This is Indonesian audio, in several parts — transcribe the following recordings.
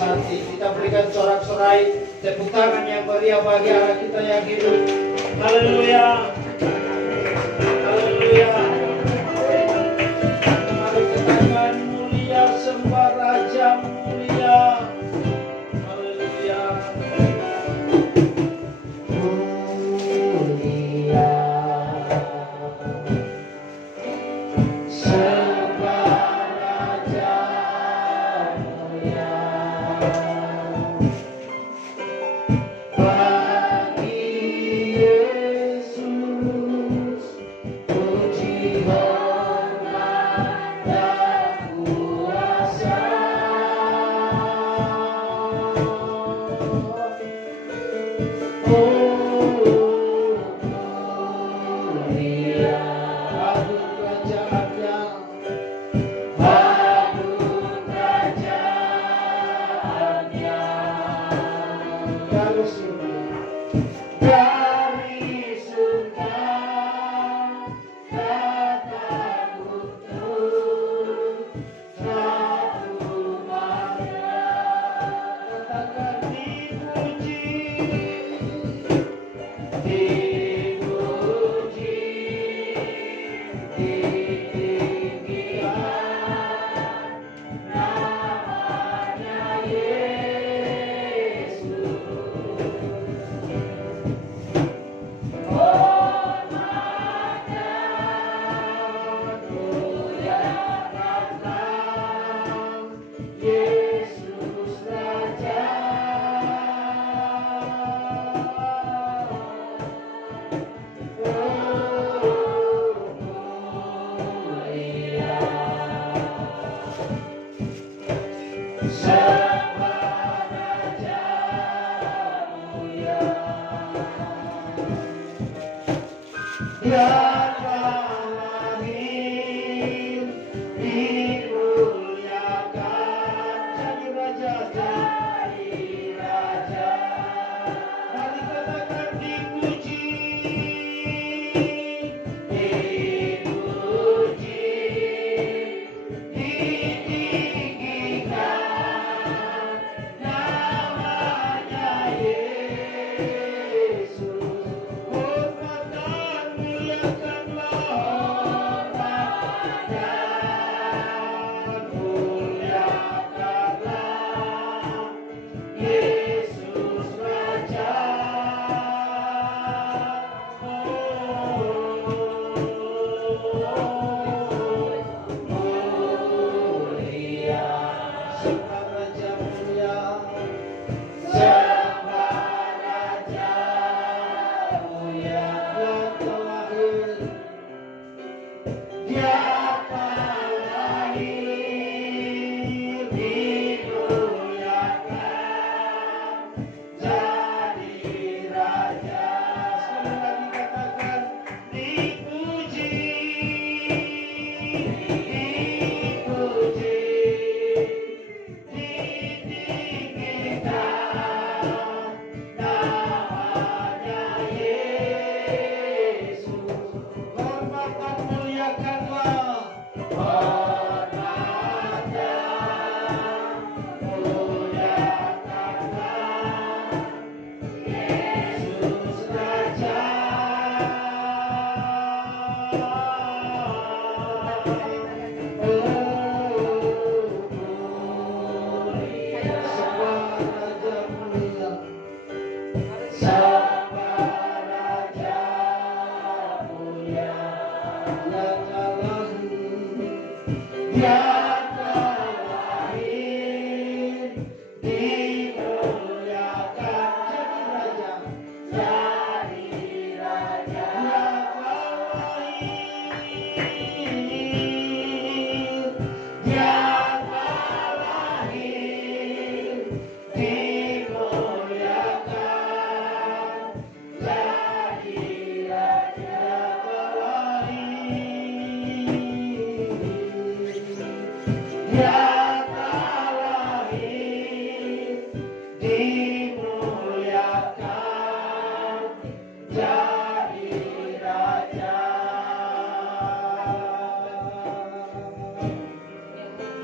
hati. Kita berikan sorak-sorai tepuk tangan yang meriah bagi Allah kita yang hidup. Haleluya. Haleluya. Mari katakan mulia, sembah Raja mulia. Haleluya. Mulia.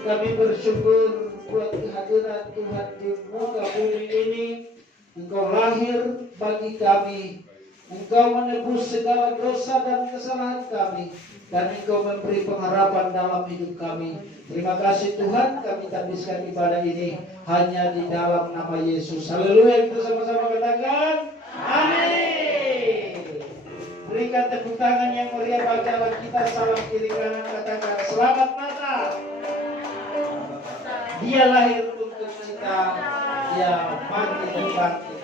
Kami bersyukur buat kehadiran kehadiran Tuhan di muka bumi ini. Engkau lahir bagi kami. Engkau menebus segala dosa dan kesalahan kami, dan Engkau memberi pengharapan dalam hidup kami. Terima kasih Tuhan, kami tabiskan ibadah ini hanya di dalam nama Yesus. Haleluya, kita sama-sama katakan amin. Berikan tepuk tangan yang meriah bagi Allah kita. Salam kiri kanan, katakan selamat Natal. Dia lahir untuk kita, dia mati dan bangkit.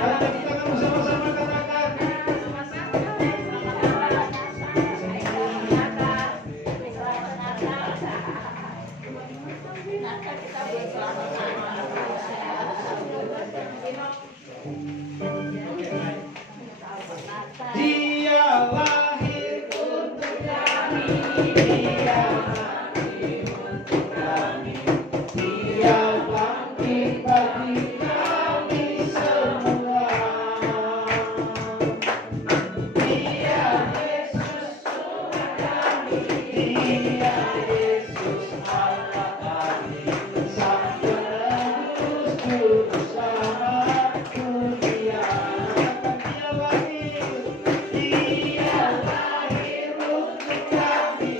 Mari kita bersama-sama katakan dia lahir untuk kami, dia mati untuk kami, dia bangkit bagi kami semua. Dia Yesus Tuhan kami, dia Yesus Allah kami, Sang Penebus Juru Selamat dunia. Dia lahir untuk kami,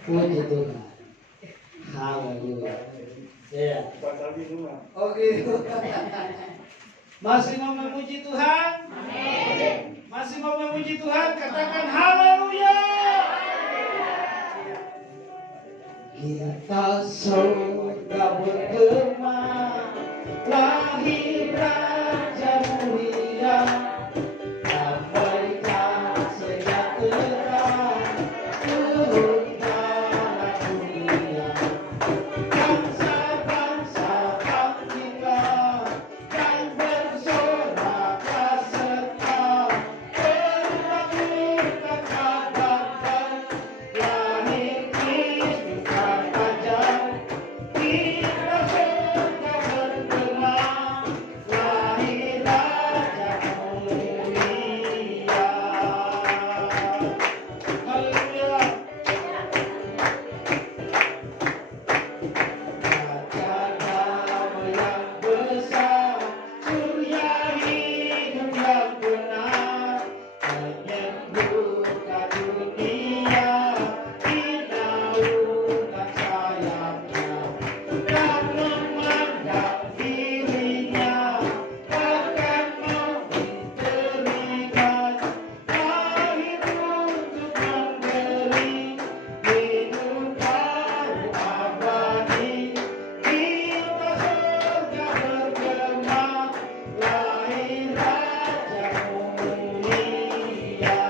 Puji Tuhan. Haleluya. Ya. Oke. Masih mau memuji Tuhan? Amin. Masih mau memuji Tuhan? Katakan haleluya. Kita surga bergema, lahir Raja mulia, damaikan sejahtera turun dalam dunia. Bangsa-bangsa bangkitlah dan bersoraklah serta berlakukan kabar baik, lahir Kristus Raja. Kita surga bergema, lahir Raja mulia. Haleluya. Raja damai yang besar, surya hidup yang benar, menyembuhkan dunia di naungan sayapnya, dan memandang dirinya akan memberikan lahir untuk memberi hidup baru abadi. Kita surga bergema, lahir Raja mulia.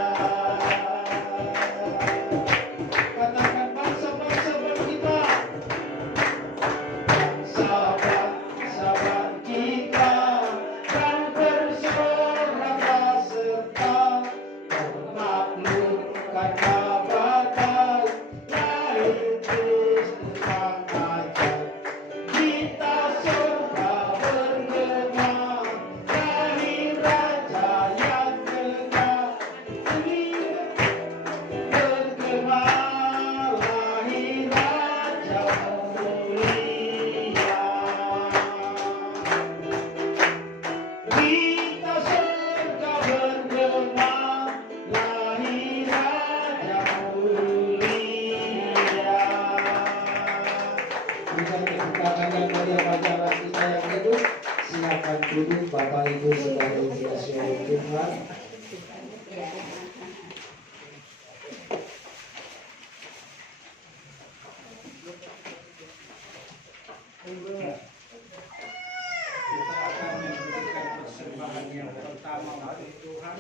Katakan bangsa-bangsa kita, bangsa-bangsa kita, dan bersoraklah serta menaklukkan kabar baik, lahir Kristus Sang Raja. Kita surga bergema, lahir Raja yang tegak. Bergema, lahir Raja mulia. Kita surga bergema, lahir Raja mulia. Bukan kebukaan yang mulia acara kita yang hidup. Silakan duduk Bapak Ibu saudara dikasihi oleh Tuhan. Kita akan memberikan persembahan yang pertama untuk Tuhan.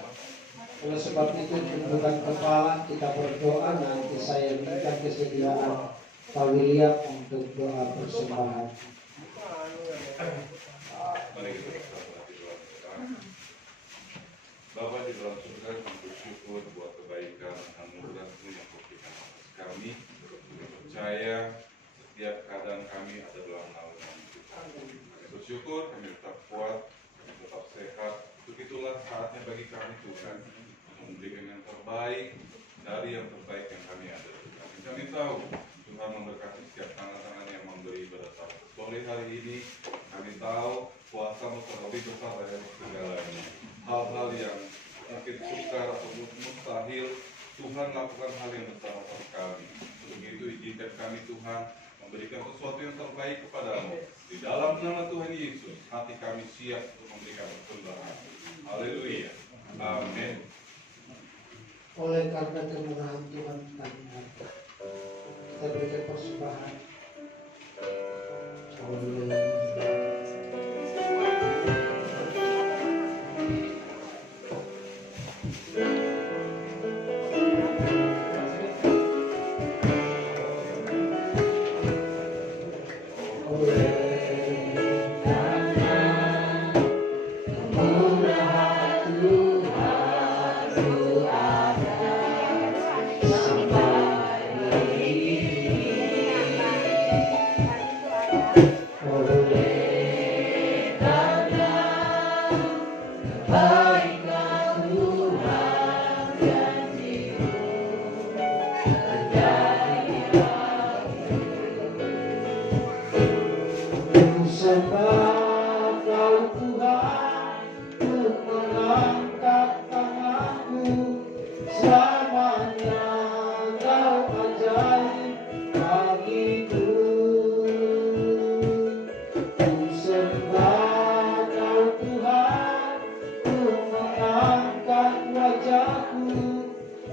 Oleh sebab itu tundukkan kepala, kita berdoa. Nanti saya minta kesediaan Pak William untuk doa persembahan. Mari kita bersama di dalam doa. Bapa di dalam surga, kami bersyukur buat kebaikan anugerah-Mu yang Kau berikan atas kami. Kami percaya setiap keadaan kami ada dalam naungan Tuhan. Kami bersyukur, kami tetap kuat, kami tetap sehat. Untuk itulah saatnya bagi kami Tuhan untuk memberikan yang terbaik dari yang terbaik yang kami ada. Kami tahu Tuhan memberkati setiap tangan-tangan yang memberi pada saat sore hari ini. Kami tahu kuasa-Mu terlebih besar dari segalanya. Hal-hal yang mungkin sukar atau mustahil, Tuhan lakukan hal yang besar atas kami. Untuk itu izinkan kami Tuhan memberikan sesuatu yang terbaik kepada-Mu. Di dalam nama Tuhan Yesus, hati kami siap untuk memberikan persembahan. Haleluya. Amin. Oleh karena kemurahan Tuhan kami harap kita berikan persembahan. Selamanya Kau ajaib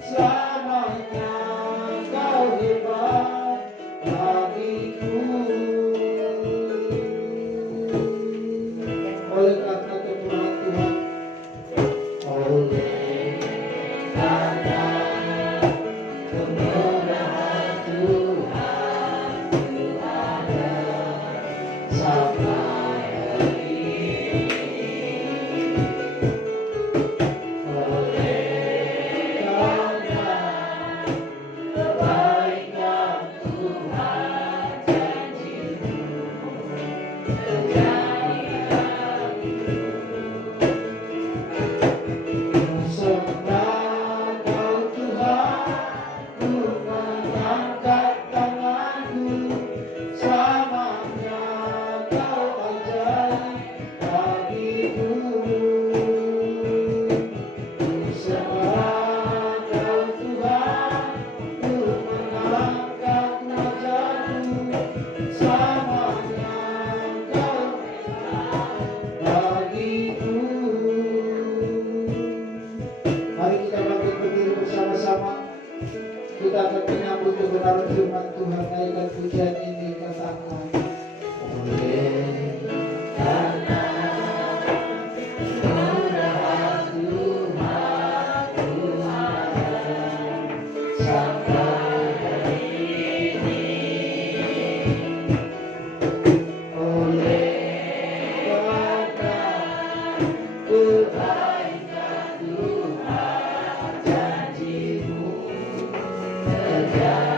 selamanya Kau hebat bagiku. Oleh karena kemurahan Tuhan, oleh karena kemurahan Tuhan, Ku ada sampai hari ini. Oleh karena kebaikan Tuhan, janji-Mu terjadi bagiku. Sembah Kau Tuhan, ku mengangkat tanganku, selamanya Kau ajaib bagiku. Ku sembah Kau Tuhan, ku mengangkat wajahku, selamanya Kau bagiku. Mari kita bangkit berdiri bersama-sama. Kita akan menyambut kebenaran firman Tuhan. Naikkan pujian ini, katakan, oleh karena kemurahan Tuhan, Ku ada sampai hari ini. Oleh karena kebaikan Tuhan, janji-Mu terjadi.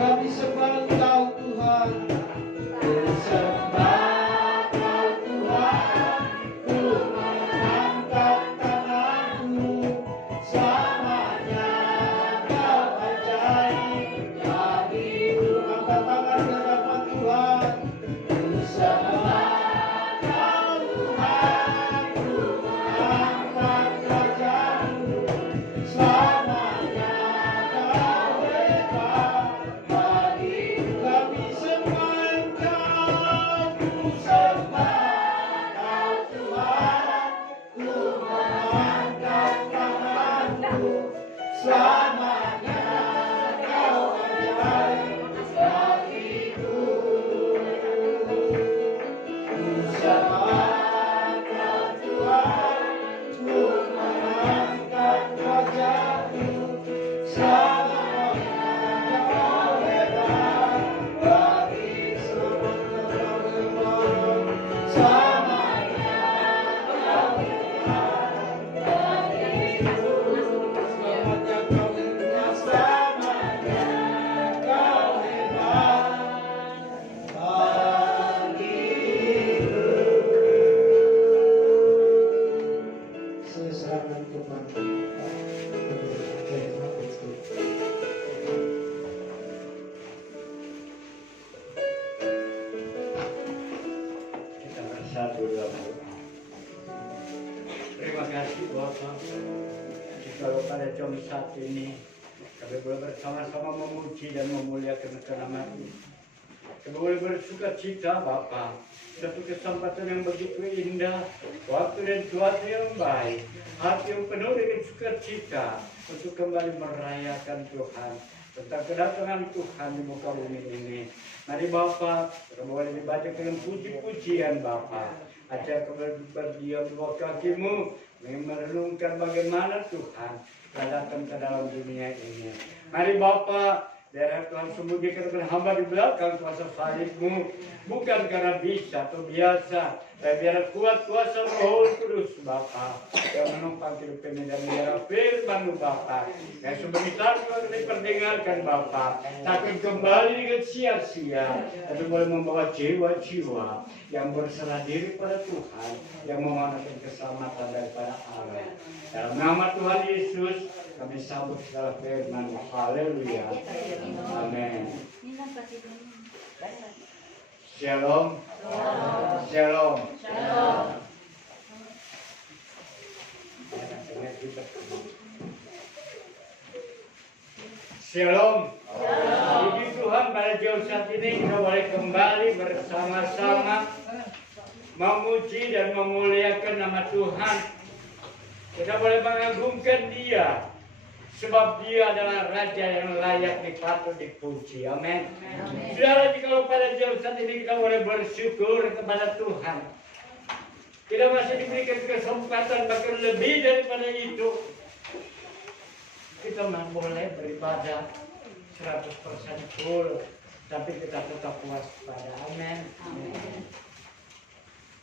Kami sembah Engkau Tuhan, ku sembah Kau Tuhan, ku mengangkat tanganku, selamanya Kau ajaib bagiku. Angkat tangan di hadapan Tuhan. Ku sembah Kau Tuhan, ku mengangkat wajahku, selamanya Kau hebat bagiku. Kami sembah Engkau, ku sembah Kau Tuhan, ku mengangkat tanganku, selamanya Kau ajaib bagiku. Ku sembah Kau Tuhan, ku mengangkat wajahku, selamanya Kau hebat bagiku. Selamanya Kau hebat bagiku. Selamanya Kau hebat, selamanya Kau hebat bagiku. Saya serahkan kepada Kita bersatu dalam doa. Terima kasih Bapak. Jikalau pada jam saat ini kami boleh bersama-sama memuji dan memuliakan nama-Mu. Kami boleh bersuka cita Bapak. Satu kesempatan yang begitu indah, waktu dan cuaca yang baik, hati yang penuh dengan sukacita untuk kembali merayakan Tuhan tentang kedatangan Tuhan di muka bumi ini. Mari Bapak, kita boleh dibaca dengan puji-pujian Bapak. Ajar berdiam di bawah kaki-Mu, merenungkan bagaimana Tuhan datang ke dalam dunia ini. Mari Bapak, biar Tuhan sembunyikan hamba di belakang kuasa salib-Mu, bukan karena bisa atau biasa, tapi biar kuat kuasa Roh Kudus Bapa yang menumpang hidup kami dan biar firman-Mu Bapa yang sebentar Tuhan diperdengarkan Bapa, takkan kembali dengan sia-sia, tapi boleh membawa jiwa-jiwa yang berserah diri pada Tuhan, yang memohonkan keselamatan daripada Allah. Dalam nama Tuhan Yesus kami sambut segala firman. Haleluya. Amin. Shalom. Shalom. Shalom. Puji Tuhan, pada jam saat ini kita boleh kembali bersama-sama memuji dan memuliakan nama Tuhan. Kita boleh mengagungkan Dia Sebab Dia adalah Raja yang layak dipatut dipuji. Amin. Saudara, kalau pada jam saat ini kita boleh bersyukur kepada Tuhan. Kita masih diberikan kesempatan bahkan lebih daripada itu. Kita boleh beribadah 100% full, tapi kita tetap puas pada. Amin.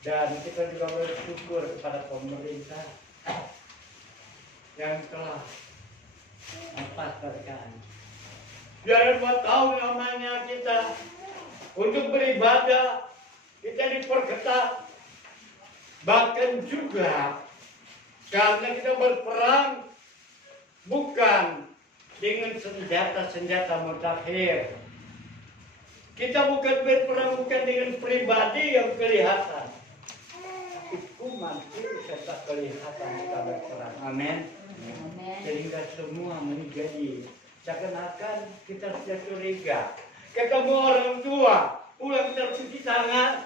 Dan kita juga bersyukur kepada pemerintah yang telah lepas berkat. Biar 2 tahun lamanya kita untuk beribadah, kita diperketat. Bahkan juga karena kita berperang bukan dengan senjata-senjata mutakhir. Kita bukan berperang bukan dengan pribadi yang kelihatan. Kuman itu serta kelihatan kita berperang. Amin. Sehingga semua menjadi seakan-akan kita sudah curiga. Ketemu orang tua, pulang kita cuci tangan.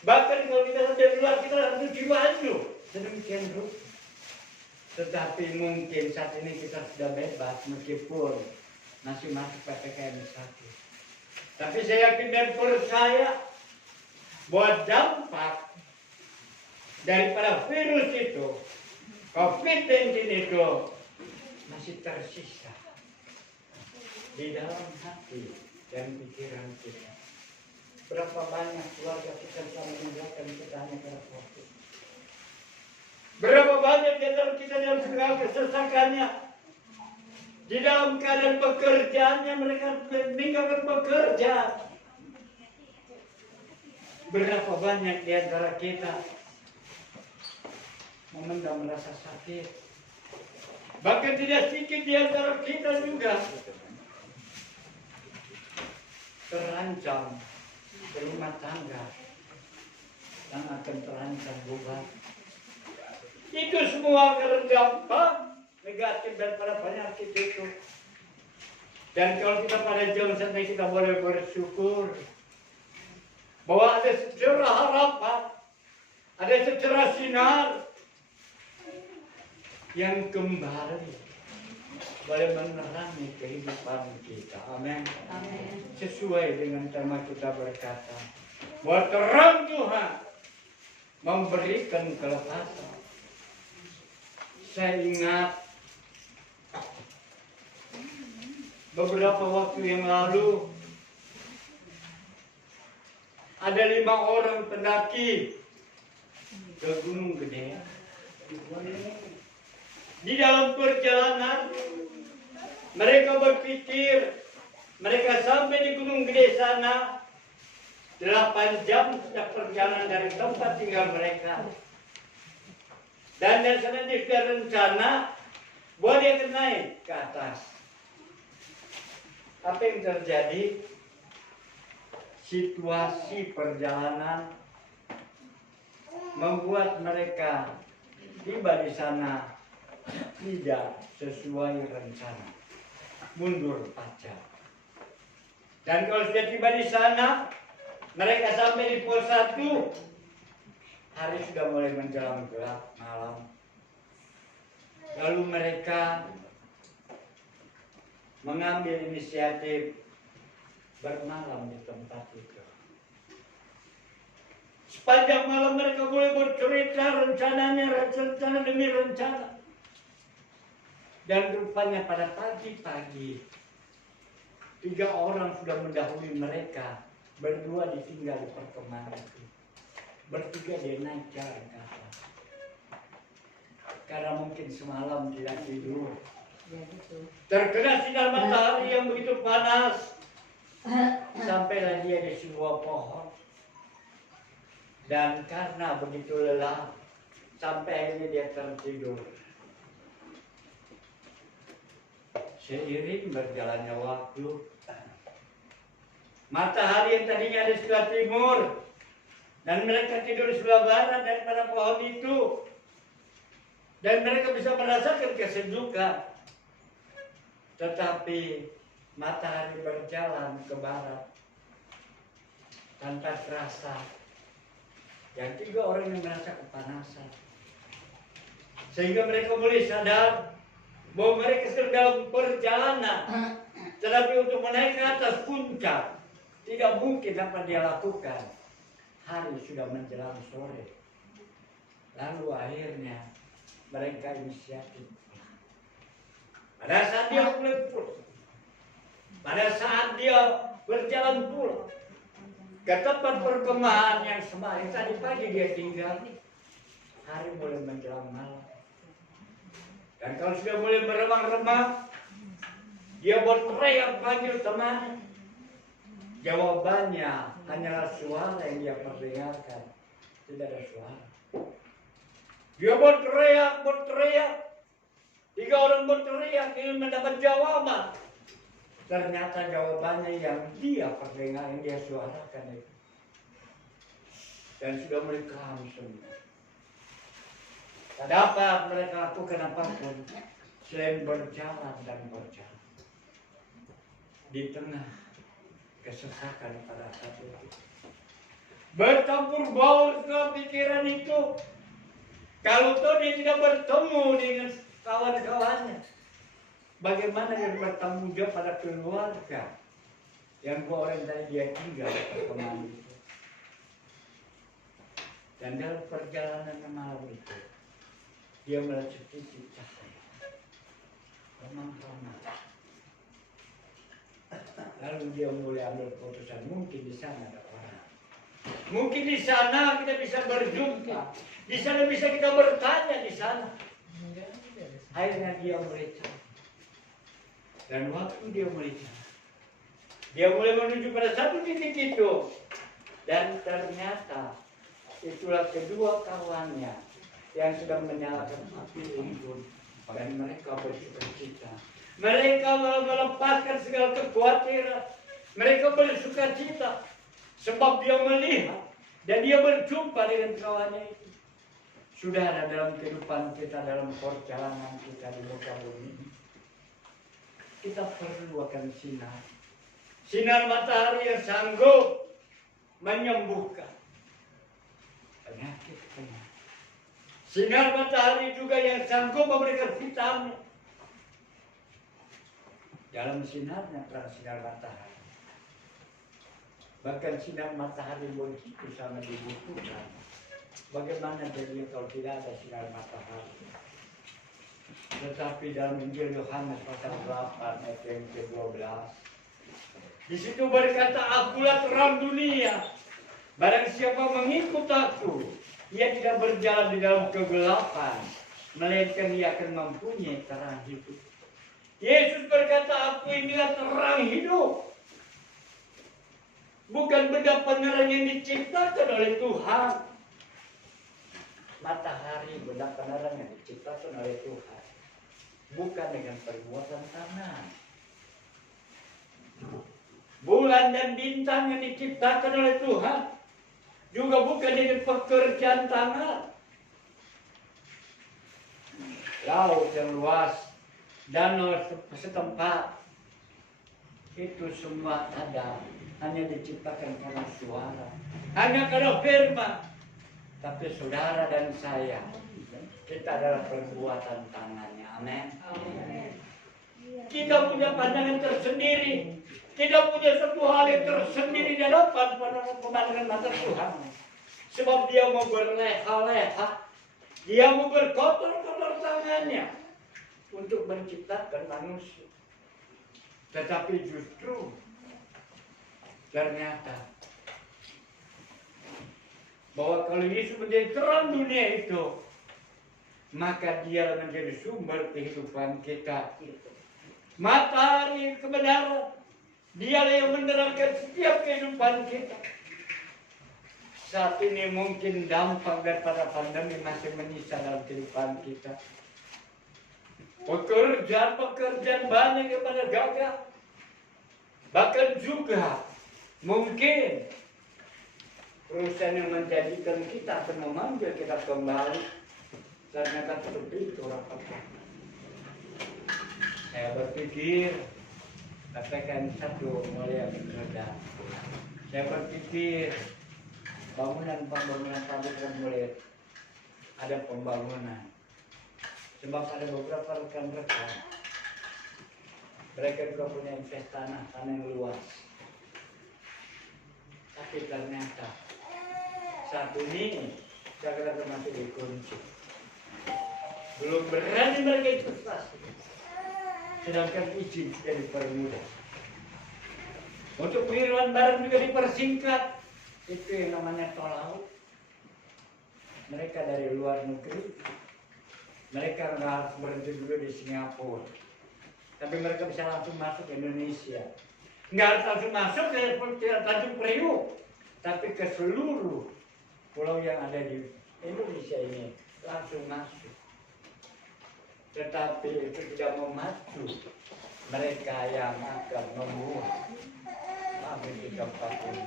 Bahkan kalau kita dari luar kita harus cuci baju. Sedemikian rupa. Tetapi mungkin saat ini kita sudah bebas meskipun masih masuk PPKM 1. Tapi saya yakin dan percaya bahwa dampak daripada virus itu, COVID-19 itu masih tersisa di dalam hati dan pikiran kita. Berapa banyak keluarga kita telah meninggalkan kita hanya karena COVID. Berapa banyak di antara kita dalam segala kesesakannya, di dalam keadaan pekerjaannya mereka meninggalkan pekerjaan. Berapa banyak di antara kita memendam rasa sakit. Bahkan tidak sedikit di antara kita juga terancam rumah tangga yang akan terancam bubar. Itu semua karena dampak negatif daripada penyakit itu. Dan kalau kita pada jam saat ini kita boleh bersyukur bahwa ada secerah harapan, ada secerah sinar yang kembali boleh menerangi kehidupan kita. Amin. Sesuai dengan tema kita berkata bahwa terang Tuhan memberikan kelepasan. Saya ingat beberapa waktu yang lalu ada 5 orang pendaki ke Gunung Gede. Di dalam perjalanan mereka berpikir mereka sampai di Gunung Gede sana 8 jam sudah perjalanan dari tempat tinggal mereka. Dan dari sana dia sudah rencana bahwa dia akan naik ke atas. Apa yang terjadi? Situasi perjalanan membuat mereka tiba di sana tidak sesuai rencana, mundur 4 jam. Dan kalau sudah tiba di sana, mereka sampai di pos 1, hari sudah mulai menjelang gelap malam. Lalu mereka mengambil inisiatif bermalam di tempat itu. Sepanjang malam mereka boleh bercerita rencananya, rencana demi rencana. Dan rupanya pada pagi-pagi 3 orang sudah mendahului mereka, berdua ditinggal di perkemahan itu. Bertiga dia naik jalan ke atas. Karena mungkin semalam tidak tidur. Terkena sinar matahari yang begitu panas. Sampailah dia di sebuah pohon. Dan karena begitu lelah, sampai akhirnya dia tertidur. Seiring berjalannya waktu, matahari yang tadinya ada di sebelah timur, dan mereka tidur di sebelah barat daripada pohon itu. Dan mereka bisa merasakan kesejukan. Tetapi matahari berjalan ke barat tanpa terasa. Yang 3 orang yang merasa kepanasan. Sehingga mereka mulai sadar bahwa mereka sedang dalam perjalanan, tetapi untuk menaik ke atas puncak tidak mungkin dapat dia lakukan. Hari sudah menjelang sore. Lalu akhirnya mereka inisiatif. Pada saat dia mulai pulang, pada saat dia berjalan pulang ke tempat perkemahan yang semakin tadi pagi dia tinggal, hari mulai menjelang malam. Dan kalau sudah mulai meremang-remang, dia berteriak panggil teman. Jawabannya hanyalah suara yang dia perdengarkan, tidak ada suara. Dia berteriak. 3 orang berteriak ingin mendapat jawaban. Ternyata jawabannya yang dia perdengar, yang dia suarakan itu. Dan sudah mulai kelam semua. Tak dapat mereka lakukan apapun selain berjalan dan berjalan. Di tengah kesesakan pada saat itu, bercampur baur ke pikiran itu. Kalau toh dia tidak bertemu dengan kawan-kawannya, bagaimana dia bertanggung jawab pada keluarga yang 2 orang tadi dia tinggal kemana itu. Dan dalam perjalanan malam itu, dia melihat setitik cahaya, remang-remang. Lalu dia mulai ambil keputusan, mungkin di sana ada orang. Mungkin di sana kita bisa berjumpa. Di sana bisa kita bertanya di sana. Akhirnya dia mulai cari. Dan waktu dia mulai cari, dia mulai menuju pada satu titik itu. Dan ternyata itulah kedua kawannya yang sedang menyalakan api unggun. Dan mereka bersukacita. Mereka melepaskan segala kekhawatiran. Mereka bersukacita. Sebab dia melihat dan dia berjumpa dengan kawannya itu. Sudah ada dalam kehidupan kita, dalam perjalanan kita di muka bumi ini, kita perlu akan sinar. Sinar matahari yang sanggup menyembuhkan penyakit-penyakit. Sinar matahari juga yang sanggup memberikan vitamin. Dalam sinarnya terang sinar matahari. Bahkan sinar matahari begitu sangat dibutuhkan. Bagaimana jadinya kalau tidak ada sinar matahari? Tetapi dalam Injil Yohanes pasal 8 ayat yang ke-12, di situ berkata, "Akulah terang dunia. Barang siapa mengikut aku, ia tidak berjalan di dalam kegelapan, melainkan ia akan mempunyai terang hidup." Yesus berkata, "Aku inilah terang hidup." Bukan benda penerang yang diciptakan oleh Tuhan. Matahari benda penerang yang diciptakan oleh Tuhan. Bukan dengan perbuatan tangan. Bulan dan bintang yang diciptakan oleh Tuhan. Juga bukan dengan pekerjaan tangan. Laut yang luas, danau setempat, itu semua ada, hanya diciptakan karena suara, hanya karena firman. Tapi saudara dan saya, kita adalah perbuatan tangannya. Amin. Kita punya pandangan tersendiri, kita punya satu hal yang tersendiri di hadapan pemandangan mata Tuhan. Sebab dia mau berleha-leha, dia mau berkotor-kotor tangannya untuk menciptakan manusia. Tetapi justru ternyata bahwa kalau Yesus menjadi terang dunia itu, maka dia menjadi sumber kehidupan kita. Matahari kebenaran, dialah yang menerangkan setiap kehidupan kita. Saat ini mungkin dampak daripada pandemi masih menyisa dalam kehidupan kita. Pekerjaan banyak yang pada gagal. Bahkan juga mungkin perusahaan yang menjadikan kita akan memanggil kita kembali. Ternyata seperti itu rapatnya. Saya berpikir katakan satu mulia bekerja. Saya berpikir bangunan pabrik yang mulai ada pembangunan. Sebab ada beberapa rekan-rekan, mereka juga punya investasi tanah yang luas. Tapi ternyata saat ini Jakarta masih dikunci. Belum berani mereka investasi. Sedangkan izin sudah dipermudah. Untuk pengiriman barang juga dipersingkat. Itu yang namanya tol laut. Mereka dari luar negeri, mereka nggak harus berhenti dulu di Singapura. Tapi mereka bisa langsung masuk ke Indonesia. Nggak harus langsung masuk ke Tanjung Priok, tapi ke seluruh pulau yang ada di Indonesia ini langsung masuk. Tetapi itu tidak memacu mereka yang akan membuat pabrik di tempat ini.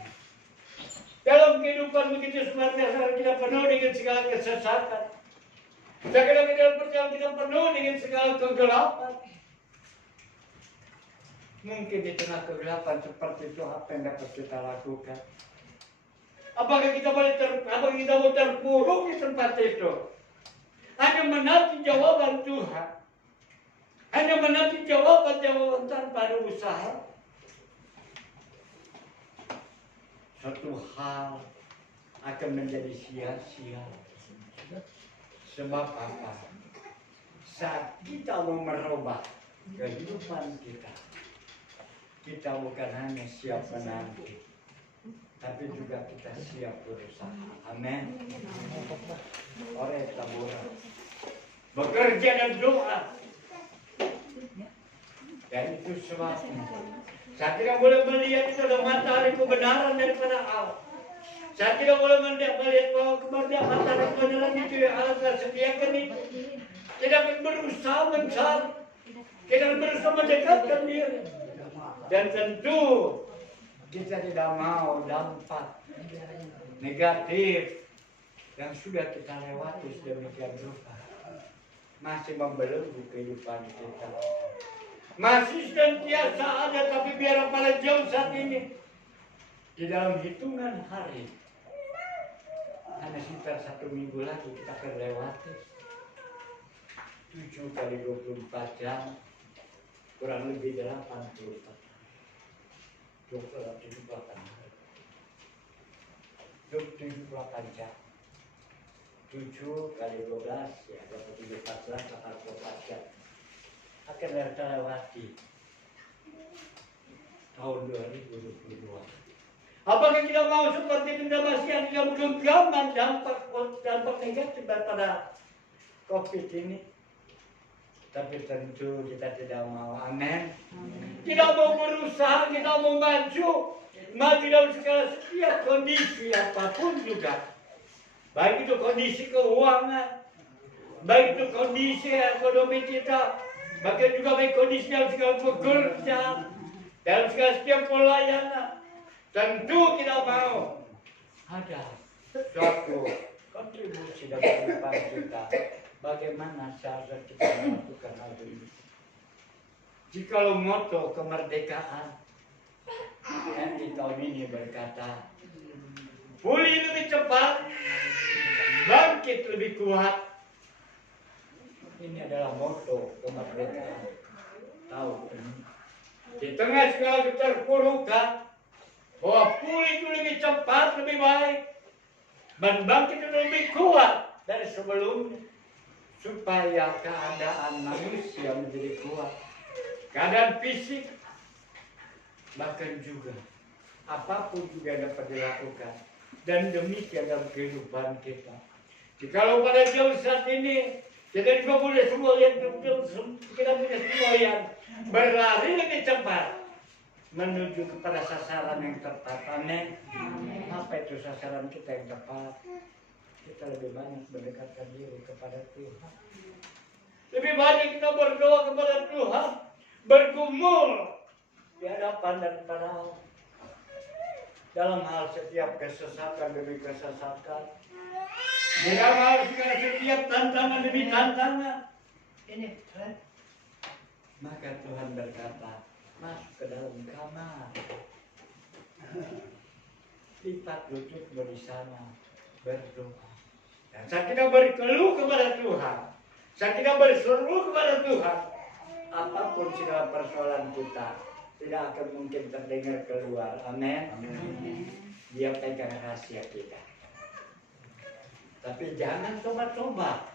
Dalam kehidupan begitu luar biasa kita penuh dengan segala kesesatan. Dalam perjalanan kita penuh dengan segala kegelapan. Mungkin di tengah kegelapan seperti itu apa yang dapat kita lakukan? Apakah kita mau terpuruk di tempat itu? Hanya menanti jawaban Tuhan. Hanya menanti jawaban tanpa ada usaha. Satu hal akan menjadi sia-sia. Sebab apa? Saat kita mau merubah kehidupan kita, kita bukan hanya siap menanti, tapi juga kita siap berusaha. Amin. Oleh taburan, bekerja dan doa. Dan itu sebabnya saya tidak boleh melihat itu adalah matahari kebenaran daripada Allah. Saya tidak boleh melihat bahwa kemudian matahari kebenaran itu yang Allah telah sediakan itu. Tidak berusaha mencari, tidak berusaha mendekatkan diri. Dan tentu kita tidak mau dampak negatif yang sudah kita lewati sedemikian rupa masih membelenggu kehidupan kita. Masih senantiasa ada, tapi biar pada jauh saat ini di dalam hitungan hari hanya sekitar 1 minggu lagi kita akan lewati 7 kali 24 jam kurang lebih 84 28 jam 7 kali 12 ya 14 84 jam akan kita lewati tahun 2022. Apakah kita mau seperti generasi yang tidak bergenggaman dampak negatif daripada COVID ini? Tapi tentu kita tidak mau. Amin. Tidak mau berusaha, kita mau maju dalam segala setiap kondisi apapun juga. Baik itu kondisi keuangan, baik itu kondisi ekonomi kita, bahkan juga baik kondisi dalam segala pekerja, dalam segala setiap pelayanan. Tentu kita mau ada suatu kontribusi dalam kehidupan kita. Bagaimana cara kita melakukan hal ini? Jikalau moto kemerdekaan yang di tahun ini berkata, pulih lebih cepat, bangkit lebih kuat. Ini adalah moto kemerdekaan tahun ini. Di tengah segala keterpurukan, bahwa pulih itu lebih cepat, lebih baik, dan bangkit itu lebih kuat dari sebelumnya. Supaya keadaan manusia menjadi kuat, keadaan fisik, bahkan juga apapun juga dapat dilakukan. Dan demikian dalam kehidupan kita. Jikalau pada jauh saat ini kita juga punya semua yang berlari lebih cepat menuju kepada sasaran yang tepat. Amin. Apa itu sasaran kita yang tepat? Kita lebih banyak mendekatkan diri kepada Tuhan. Lebih banyak kita berdoa kepada Tuhan, bergumul di hadapan daripada Allah. Dalam hal setiap kesesatan demi kesesatan, dalam hal setiap tantangan demi tantangan, maka Tuhan berkata, masuk ke dalam kamar, lipat lututmu di sana, berdoa. Dan saat kita berkeluh kepada Tuhan, Saat kita berseru kepada Tuhan, apapun segala persoalan kita tidak akan mungkin terdengar keluar. Amin. Dia pegang rahasia kita. Tapi jangan coba-coba.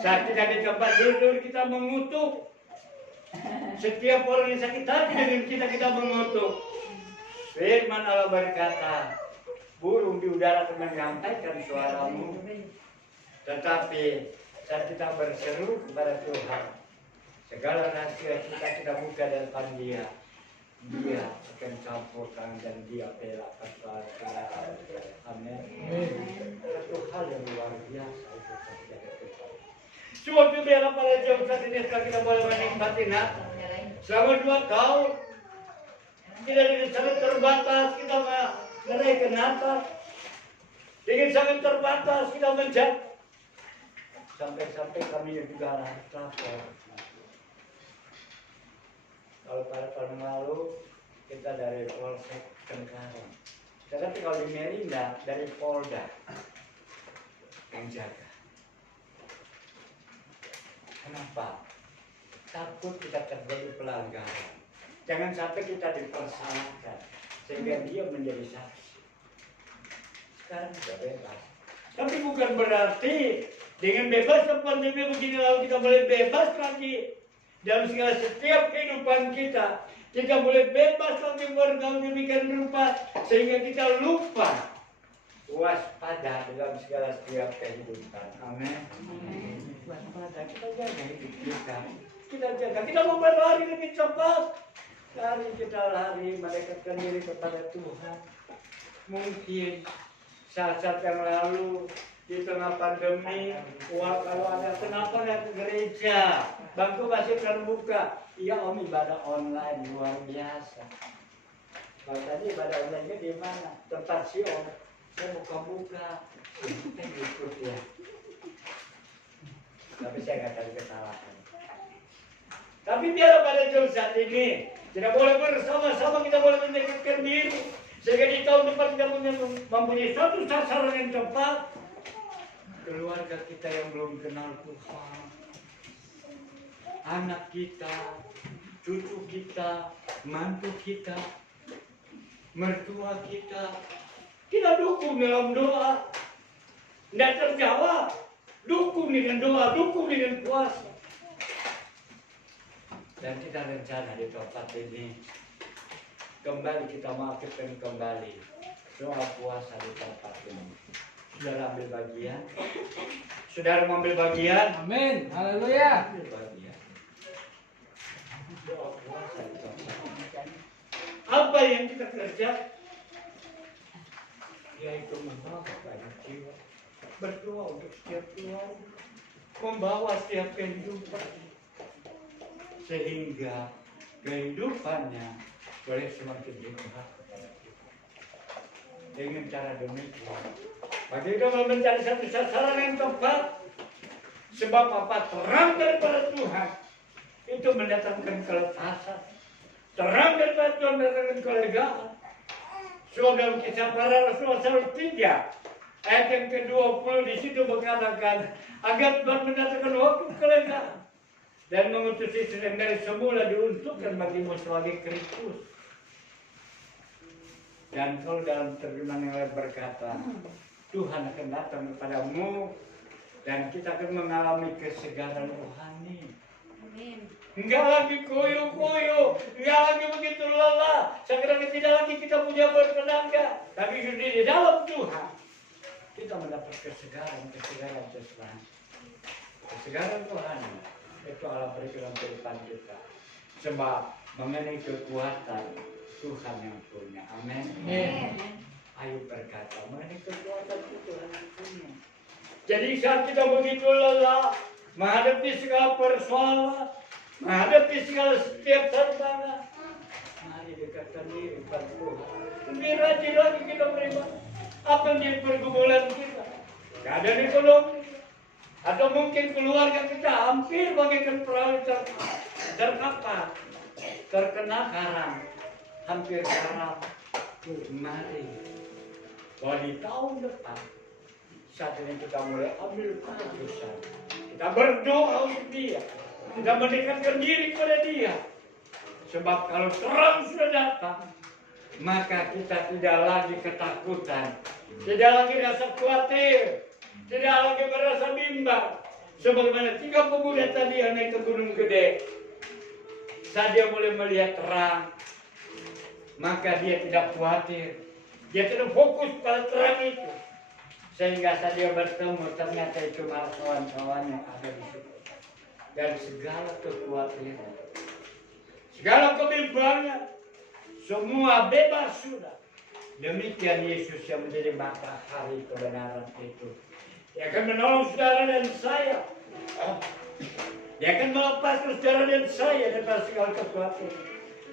Saat kita di tempat duduk, kita mengutuk. Setiap orang yang sakit hati dengan kita mengutuk. Firman Allah berkata, burung di udara akan menyampaikan suaramu. Tetapi saat kita berseru kepada Tuhan, segala rahasia kita buka di depan Dia. Dia akan campurkan dan Dia bela persoalan kita. Amin. Satu hal yang luar biasa itu terjadi. Suatu bela pada jam saat ini setelah kita boleh menikmati Natal. Selama 2 tahun kita dengan sangat terbatas kita merayakan Natal. Dengan sangat terbatas kita menjaga. Sampai-sampai kami juga harus lapor. Kalau pada tahun lalu kita dari Polsek Cengkareng. Tetapi kalau di Merinda dari Polda yang jaga. Kenapa? Takut kita terjadi pelanggaran. Jangan sampai kita dipersalahkan sehingga dia menjadi saksi. Sekarang sudah bebas. Tapi bukan berarti dengan bebas pandemi begini lalu kita boleh bebas lagi dalam segala setiap kehidupan kita. Kita boleh bebas lagi bergaul demikian rupa sehingga kita lupa waspada dalam segala setiap kehidupan. Amin. Waspada, kita jaga hidup kita. Kita jaga, kita mau berlari lebih cepat. Lari kita lari, mendekatkan diri kepada Tuhan. Mungkin saat-saat yang lalu di tengah pandemi, wah kalau ada kenapa nggak ke gereja? Bangku masih terbuka. Iya om, ibadah online luar biasa. Kalau tadi ibadah online-nya di mana? Tempat si om. Saya buka-buka, saya ikut ya. Tapi saya nggak tahu kesalahan. Tapi biar pada jam saat ini tidak boleh bersama-sama, kita boleh mendekatkan diri. Sehingga di tahun depan kita mempunyai suatu sasaran yang tepat. Keluarga kita yang belum kenal Tuhan, anak kita, cucu kita, mantu kita, mertua kita dukung dalam doa. Tidak terjawab, dukung dengan doa, dukung dengan puasa. Dan kita rencana di tempat ini kembali kita mengaktifkan kembali doa puasa di tempat ini. Saudara ambil bagian. Saudara mengambil bagian. Amin. Haleluya. Ambil bagian. Doa puasa di tempat ini. Apa yang kita kerja? Yaitu membawa banyak jiwa. Berdoa untuk setiap keluarga. Membawa setiap kehidupan. Sehingga kehidupannya boleh semakin dekat. Dengan cara demikian, bagi kita mencari satu sasaran yang tepat. Sebab apa? Terang daripada Tuhan itu mendatangkan kelepasan. Terang daripada Tuhan mendatangkan kelegaan. Sebab dalam Kisah Para Rasul pasal 3 ayat yang ke-20 di situ mengatakan agar Tuhan mendatangkan waktu kelegaan dan mengutus Yesus yang dari semula diuntukkan bagimu sebagai Kristus. Dan kalau dalam terjemahan yang lain berkata, Tuhan akan datang kepadamu dan kita akan mengalami kesegaran rohani. Enggak lagi koyo-koyo, enggak lagi begitu lelah. Sekarang tidak lagi kita punya bertenaga, tapi di dalam Tuhan kita mendapat kesegaran jasmani, kesegaran rohani. Itu Allah berikan kehidupan kita. Sebab mengenai kekuatan Tuhan yang punya. Amin. Ayub berkata, mengenai kekuatan Tuhan yang punya. Jadi saat kita begitu lelah menghadapi segala persoalan, menghadapi segala setiap tantangan, mari dekatkan diri kepada Tuhan. Lebih rajin lagi kita beribadah. Apa yang jadi pergumulan kita? Keadaan ekonomi, atau mungkin keluarga kita hampir bagaikan perahu terkapar, terkena karang, hampir karam. Mari, kalau di tahun depan saat ini kita mulai ambil keputusan. Kita berdoa untuk dia. Kita mendekatkan diri kepada dia. Sebab kalau terang sudah datang, maka kita tidak lagi ketakutan. Tidak lagi rasa khawatir. Tidak lagi merasa bimbang. Sebagaimana 3 pemuda tadi yang naik ke gunung gede. Saat dia mulai melihat terang, maka dia tidak khawatir. Dia tidak fokus pada terang itu. Sehingga saat dia bertemu, ternyata itu malah kawan-kawan yang ada di situ. Dan segala kekhawatiran, segala kebimbangan, semua bebas sudah. Demikian Yesus yang menjadi matahari kebenaran itu. Dia akan menolong saudara dan saya. Dia akan melepaskan saudara dan saya dari segala kekhawatiran.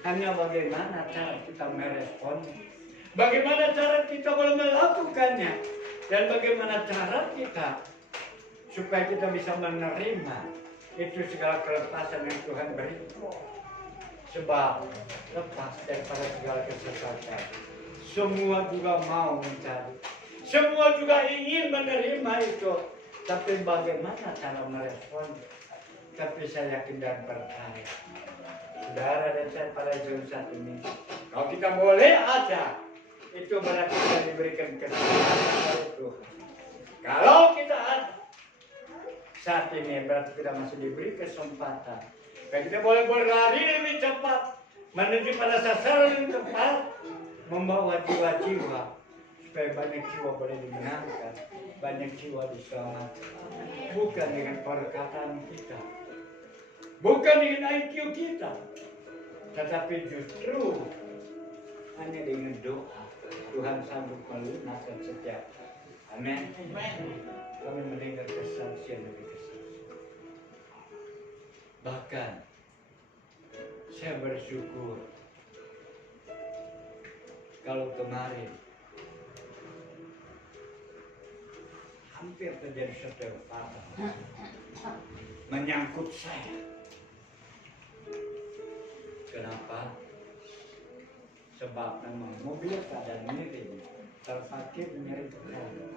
Hanya bagaimana cara kita meresponnya. Bagaimana cara kita boleh melakukannya. Dan bagaimana cara kita supaya kita bisa menerima itu segala kelepasan yang Tuhan beri. Sebab lepas daripada segala kesesatan, semua juga mau mencari, semua juga ingin menerima itu. Tapi bagaimana cara merespon? Tapi saya yakin dan percaya, saudara dan saya pada jam saat ini, kalau kita boleh ada, itu berarti kita diberikan kesempatan oleh Tuhan. Kalau kita ada saat ini, berarti kita masih diberi kesempatan. Dan kita boleh berlari lebih cepat, menuju pada sasaran yang tepat, membawa jiwa-jiwa, supaya banyak jiwa boleh dimenangkan, banyak jiwa diselamatkan. Bukan dengan perkataan kita, bukan dengan IQ kita, tetapi justru hanya dengan doa. Tuhan sanggup melunaskan setiap. Amin. Kami mendengar kesaksian demi kesaksian. Bahkan saya bersyukur kalau kemarin hampir terjadi sesuatu yang fatal menyangkut saya. Kenapa? Sebab memang mobil keadaan miring, terparkir miring ke kanan.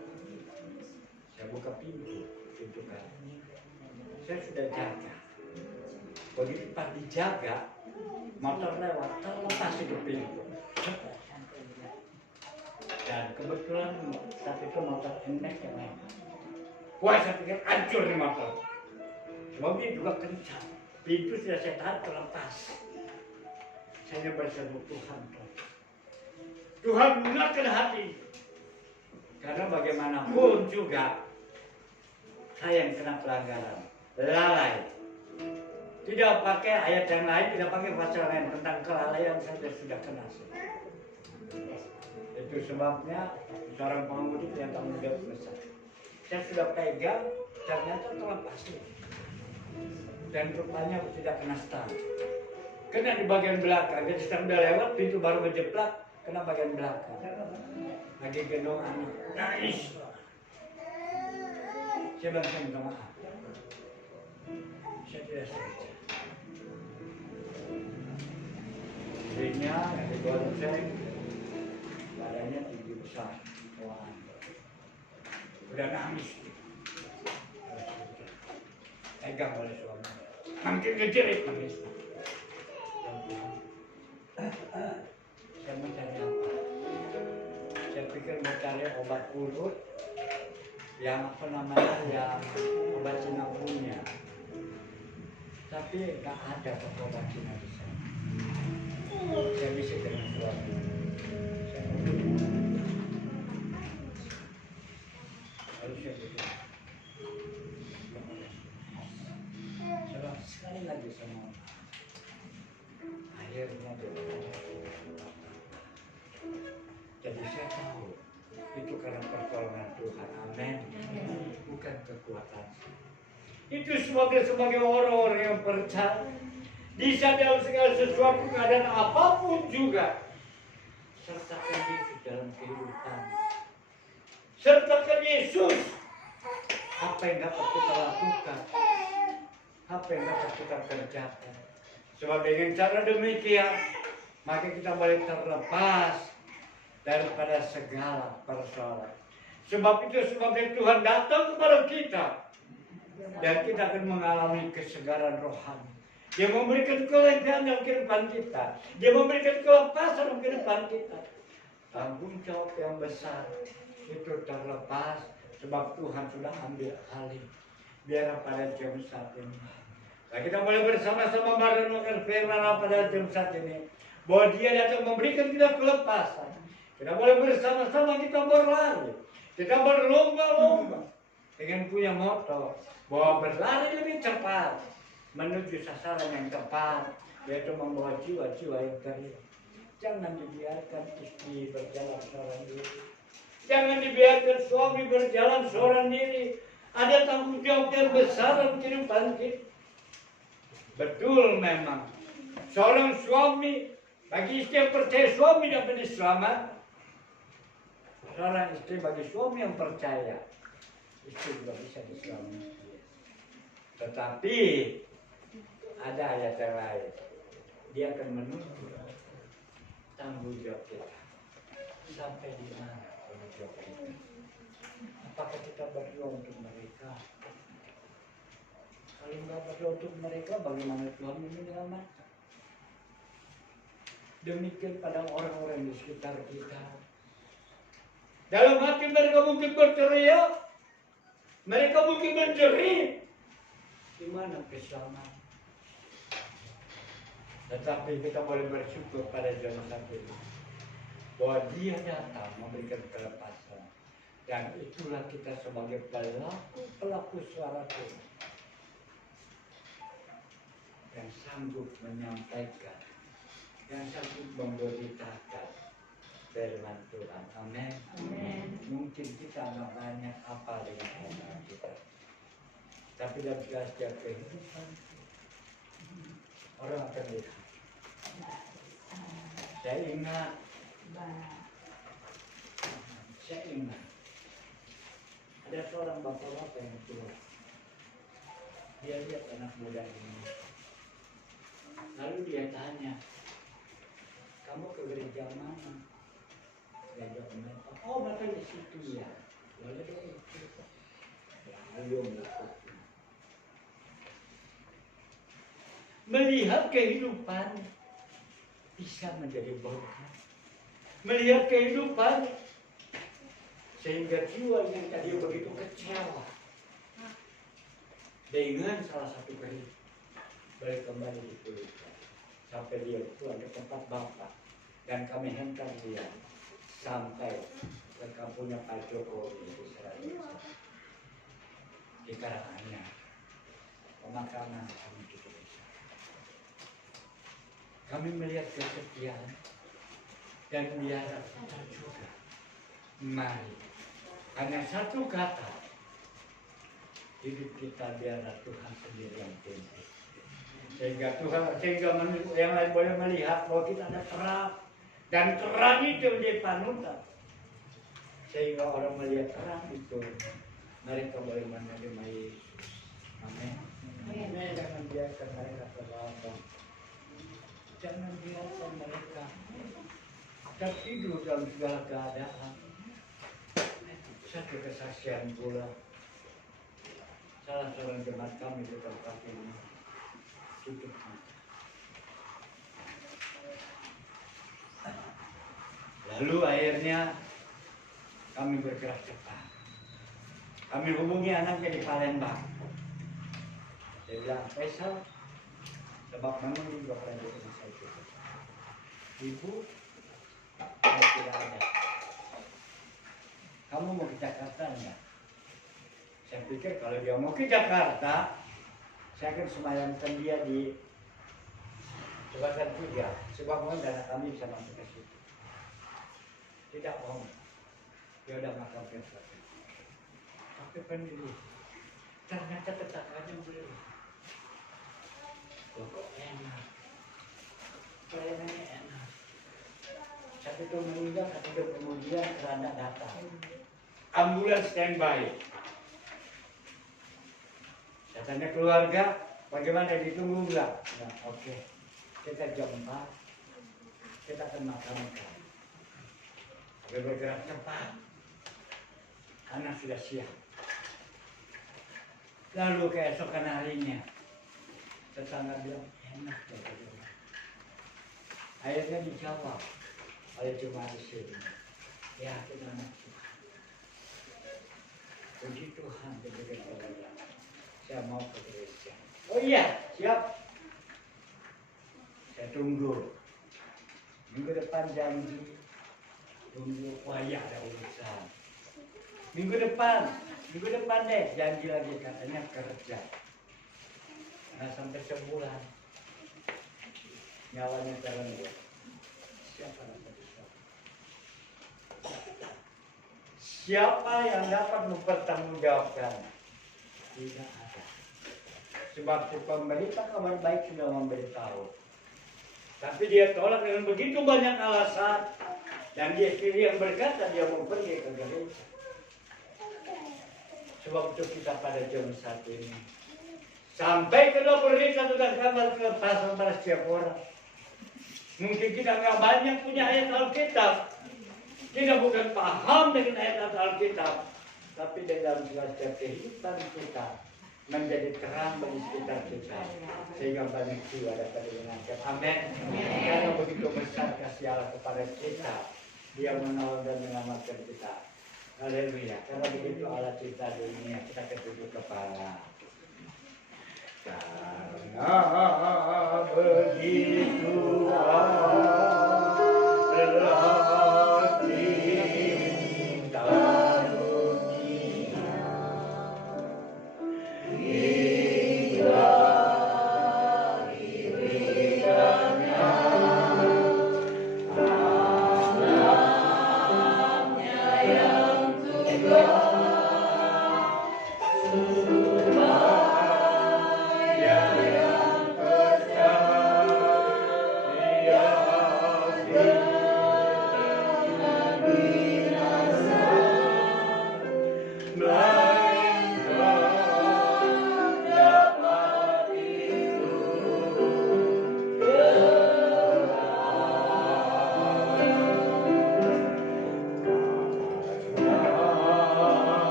Saya buka pintu kanan. Saya sudah jaga. Begitu pas dijaga, motor lewat, terlepas itu pintu. Dan kebetulan saat itu motor enek yang lain. Wah, saya pikir hancur nih motor. Sebab dia juga kencang. Pintu sudah saya tarik terlepas. Saya berseru Tuhan. Tuhan gunakan hati. Karena bagaimanapun juga saya yang kena pelanggaran. Lalai. Tidak pakai ayat yang lain, tidak pakai pasal lain. Tentang kelalaian saja sudah kena. Itu sebabnya seorang pengemudi yang tanggung jawab besar. Saya sudah pegang, ternyata terlepas. Dan rupanya tidak kena stang. Kena di bagian belakang. Jadi stang udah lewat, pintu baru menjeplak, kena bagian belakang. Lagi gendong anak. Nangis. Saya bilang, saya minta maaf. Saya tidak sengaja. Istrinya yang digoreng, badannya tinggi besar. Udah nangis. Pegang oleh suami. Makin ngejerit nangis. Saya mau cari apa? Saya pikir mau cari obat urut yang yang obat Cina punya. Tapi nggak ada obat Cina di sana. Saya bisa dengan suami. Lalu saya bilang, sekali lagi sama akhirnya dia. Jadi saya tahu itu karena pertolongan Tuhan. Amin. Bukan kekuatan. Itu sebagai orang-orang yang percaya. Di dalam segala sesuatu keadaan apapun juga, sertakan Yesus dalam kehidupan. Sertakan Yesus. Apa yang dapat kita lakukan, apa yang dapat kita kerjakan. Sebab dengan cara demikian, maka kita boleh terlepas daripada segala persoalan, Sebab itu sebabnya Tuhan datang kepada kita. Dan kita akan mengalami kesegaran rohani. Dia memberikan kelegaan dalam kehidupan kita. Dia memberikan kelepasan dalam kehidupan kita. Tanggung jawab yang besar itu terlepas sebab Tuhan sudah ambil alih. Biar pada jam saat ini. Nah, kita boleh bersama-sama merenungkan firman Allah pada jam saat ini. Bahwa dia datang memberikan kita kelepasan. Kita boleh bersama-sama kita berlari. Kita berlomba-lomba. Dengan punya moto. Bahwa berlari lebih cepat. Menuju sasaran yang tepat. Yaitu membawa jiwa-jiwa yang kering. Jangan dibiarkan istri berjalan seorang diri. Jangan dibiarkan suami berjalan seorang diri. Ada tanggung jawab yang besar dalam kehidupan kita. Betul memang. Seorang suami, bagi istri yang percaya suami dapat diselamat. Seorang istri bagi suami yang percaya, istri juga bisa diselamatkan. Tetapi ada ayat yang lain. Dia akan menuntut tanggung jawab kita. Sampai di mana tanggung jawab kita? Apakah kita berdoa untuk mereka? Kalau nggak berdoa untuk mereka, bagaimana Tuhan menyelamatkan? Demikian pada orang-orang di sekitar kita. Dalam hati mereka mungkin berteriak, mereka mungkin menjerit. Di mana keselamatan? Tetapi kita boleh bersyukur pada jalan satu ini. Bahwa dia datang memberikan kelepasan. Dan itulah kita sebagai pelaku suara Tuhan. Yang sanggup menyampaikan. Yang sanggup memberitakan firman Tuhan. Amin. Mungkin kita nggak banyak apa dengan firman kita. Tapi dalam setiap kehidupan. Orang akan lihat. Saya ingat ada seorang bapak-bapak yang tua. Dia lihat anak muda ini. Lalu dia tanya, kamu ke gereja mana? Gereja Omega. Oh, bapak di situ ya. Boleh dong. Ayo mengikut. Melihat kehidupan bisa menjadi berkat. Melihat kehidupan sehingga jiwa yang tadi begitu kecewa dengan salah satu kehidupan balik kembali dipulihkan sampai dia pulang ke tempat Bapak dan kami hantar dia sampai ke kampungnya Pak Jokowi di Surabaya di Karanganyar. Pemakaman kami di desa. Kami melihat kesetiaan dan biarlah kita juga mari hanya satu kata hidup kita biarlah Tuhan sendiri yang pimpin sehingga yang lain boleh melihat bahwa kita ada terang dan terang itu menjadi panutan sehingga orang melihat terang itu mereka boleh menerima Yesus. Amin. Jangan biarkan mereka terlambat. Jangan biarkan mereka tertidur dalam segala keadaan. Satu kesaksian pula, salah seorang jemaat kami di tempat ini tutup mata. Lalu akhirnya kami bergerak cepat. Kami hubungi anaknya di Palembang. Dia bilang, Faisal, sebab memang juga pernah di rumah saya juga. Ibu, saya tidak ada. Kamu mau ke Jakarta enggak? Saya pikir kalau dia mau ke Jakarta, saya akan semayamkan dia di Jembatan 3. Sebab mohon dana kami bisa masuk ke situ. Tidak mau. Dia udah makan besok. Tapi pendiri, ternyata tetangganya beli. Kok enak. Pelayanannya enak. Satu tahun meninggal, satu tahun kemudian keranda datang. Ambulans standby. Katanya keluarga, bagaimana ditunggu enggak? Nah, oke. Kita jam 4, kita akan makan. Kita bergerak cepat. anak sudah siap. Lalu keesokan harinya, tetangga bilang, enak ya bagaimana. Akhirnya dijawab oleh jemaat ini, ya kita anak Tuhan. Puji Tuhan, saya mau ke gereja. Oh iya, siap. Saya tunggu. Minggu depan janji. Tunggu, wah ya ada urusan. Minggu depan deh janji lagi katanya kerja. Nah sampai sebulan nyawanya terenggut. Siapa dapat itu? Siapa yang dapat mempertanggungjawabkan? Tidak ada. Sebab si pemerintah kabar baik sudah memberitahu. Tapi dia tolak dengan begitu banyak alasan. Dan dia sendiri yang berkata dia mau pergi ke gereja. Sebab itu kita pada jam 1 ini. Sampai kedua berita sudah kabar ke pasal pada setiap orang. Mungkin kita nggak banyak punya ayat Alkitab. Kita bukan paham dengan ayat Alkitab. Tapi dalam setiap kehidupan kita menjadi terang bagi sekitar kita. Sehingga banyak jiwa dapat dimenangkan. Amin. Karena begitu besar kasih Allah kepada kita. Dia menolong dan menyelamatkan kita. Haleluya. Karena begitu Allah kita dunia, kita keduduk kepala. Karena begitu Allah cinta dunia, hingga diberikannya anaknya yang tunggal.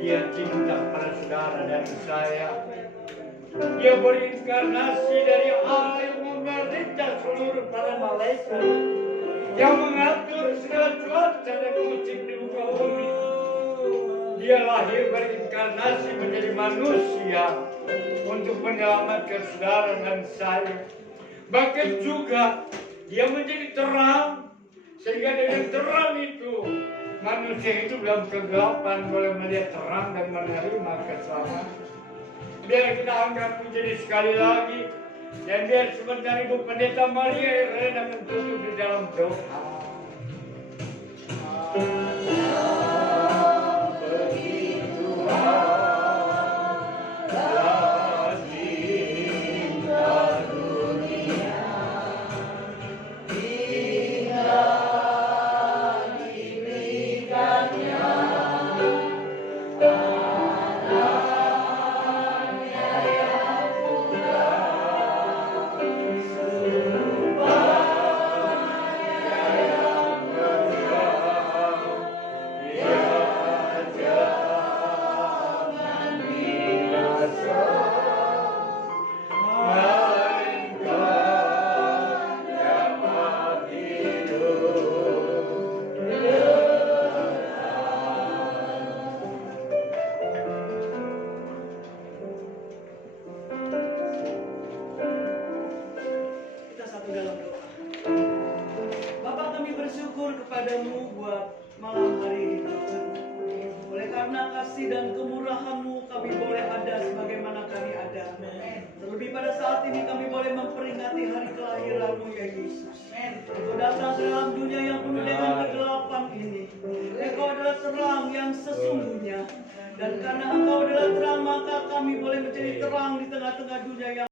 Dia cinta pada saudara dan saya. Dia berinkarnasi dari Allah yang memerintah seluruh para malaikat, yang mengatur segala cuaca dan musim di muka bumi. Dia lahir berinkarnasi menjadi manusia untuk menyelamatkan saudara dan saya. Bahkan juga dia menjadi terang, sehingga dengan terang itu manusia itu dalam kegelapan boleh melihat terang dan menerima keselamatan. Biar kita anggap menjadi sekali lagi, dan biar sebentar Ibu Pendeta Maria Irena menutup di dalam doa. buat malam hari ini Tuhan. Oleh karena kasih dan kemurahan-Mu kami boleh ada sebagaimana kami ada. Terlebih pada saat ini kami boleh memperingati hari kelahiran-Mu ya Yesus. Engkau datang ke dalam dunia yang penuh dengan kegelapan ini. Engkau adalah terang yang sesungguhnya. Dan karena Engkau adalah terang, maka kami boleh menjadi terang di tengah-tengah dunia yang